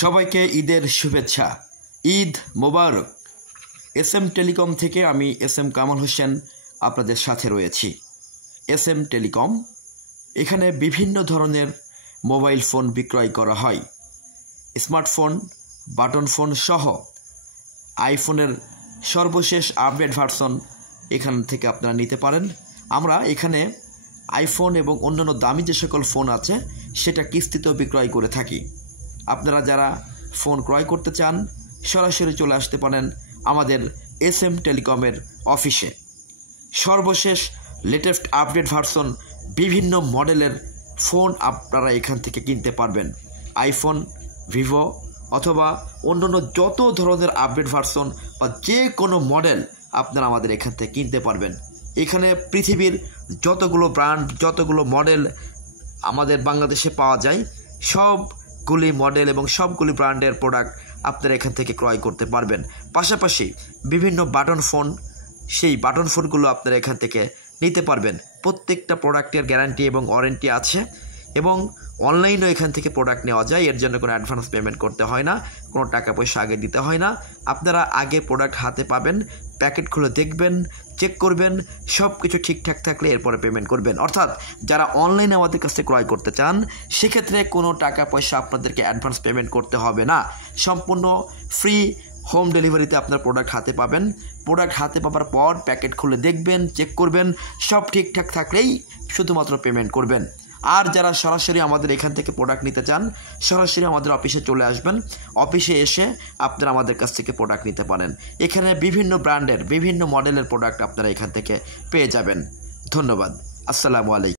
সবাইকে ঈদের শুভেচ্ছা। ঈদ মোবারক। এসএম টেলিকম থেকে আমি এসএম কামাল হোসেন আপনাদের সাথে রয়েছি। এসএম টেলিকম, এখানে বিভিন্ন ধরনের মোবাইল ফোন বিক্রয় করা হয়। স্মার্টফোন, বাটন ফোন সহ আইফোনের সর্বশেষ আপডেট ভার্সন এখান থেকে আপনারা নিতে পারেন। আমরা এখানে আইফোন এবং অন্যান্য দামি যে সকল ফোন আছে সেটা কিস্তিতেও বিক্রয় করে থাকি। আপনারা যারা ফোন ক্রয় করতে চান সরাসরি চলে আসতে পারেন আমাদের এসএম টেলিকমের অফিসে। সর্বশেষ লেটেস্ট আপডেট ভার্সন বিভিন্ন মডেলের ফোন আপনারা এখান থেকে কিনতে পারবেন। আইফোন, ভিভো অথবা অন্যান্য যত ধরনের আপডেট ভার্সন বা যে কোনো মডেল আপনারা আমাদের এখান থেকে কিনতে পারবেন। এখানে পৃথিবীর যতগুলো ব্র্যান্ড, যতগুলো মডেল আমাদের বাংলাদেশে পাওয়া যায় সবগুলি মডেল এবং সবগুলি ব্র্যান্ডের প্রোডাক্ট আপনারা এখান থেকে ক্রয় করতে পারবেন। পাশাপাশি বিভিন্ন বাটন ফোন, সেই বাটন ফোনগুলো আপনারা এখান থেকে নিতে পারবেন। প্রত্যেকটা প্রোডাক্টের গ্যারান্টি এবং ওয়ারেন্টি আছে এবং অনলাইনেও এখান থেকে প্রোডাক্ট নেওয়া যায়। এর জন্য কোনো অ্যাডভান্স পেমেন্ট করতে হয় না, কোনো টাকা পয়সা আগে দিতে হয় না। আপনারা আগে প্রোডাক্ট হাতে পাবেন, প্যাকেট খুলে দেখবেন, চেক করবেন, সব কিছু ঠিকঠাক থাকলে এরপরে পেমেন্ট করবেন। অর্থাৎ যারা অনলাইনে আমাদের কাছ থেকে ক্রয় করতে চান সেক্ষেত্রে কোনো টাকা পয়সা আপনাদেরকে অ্যাডভান্স পেমেন্ট করতে হবে না। সম্পূর্ণ ফ্রি হোম ডেলিভারিতে আপনার প্রোডাক্ট হাতে পাবেন। প্রোডাক্ট হাতে পাওয়ার পর প্যাকেট খুলে দেখবেন, চেক করবেন, সব ঠিকঠাক থাকলেই শুধুমাত্র পেমেন্ট করবেন। আর যারা সরাসরি আমাদের এখান থেকে প্রোডাক্ট নিতে চান সরাসরি আমাদের অফিসে চলে আসবেন। অফিসে এসে আপনারা আমাদের কাছ থেকে প্রোডাক্ট নিতে পারেন। এখানে বিভিন্ন ব্র্যান্ডের বিভিন্ন মডেলের প্রোডাক্ট আপনারা এখান থেকে পেয়ে যাবেন। ধন্যবাদ। আসসালামু আলাইকুম।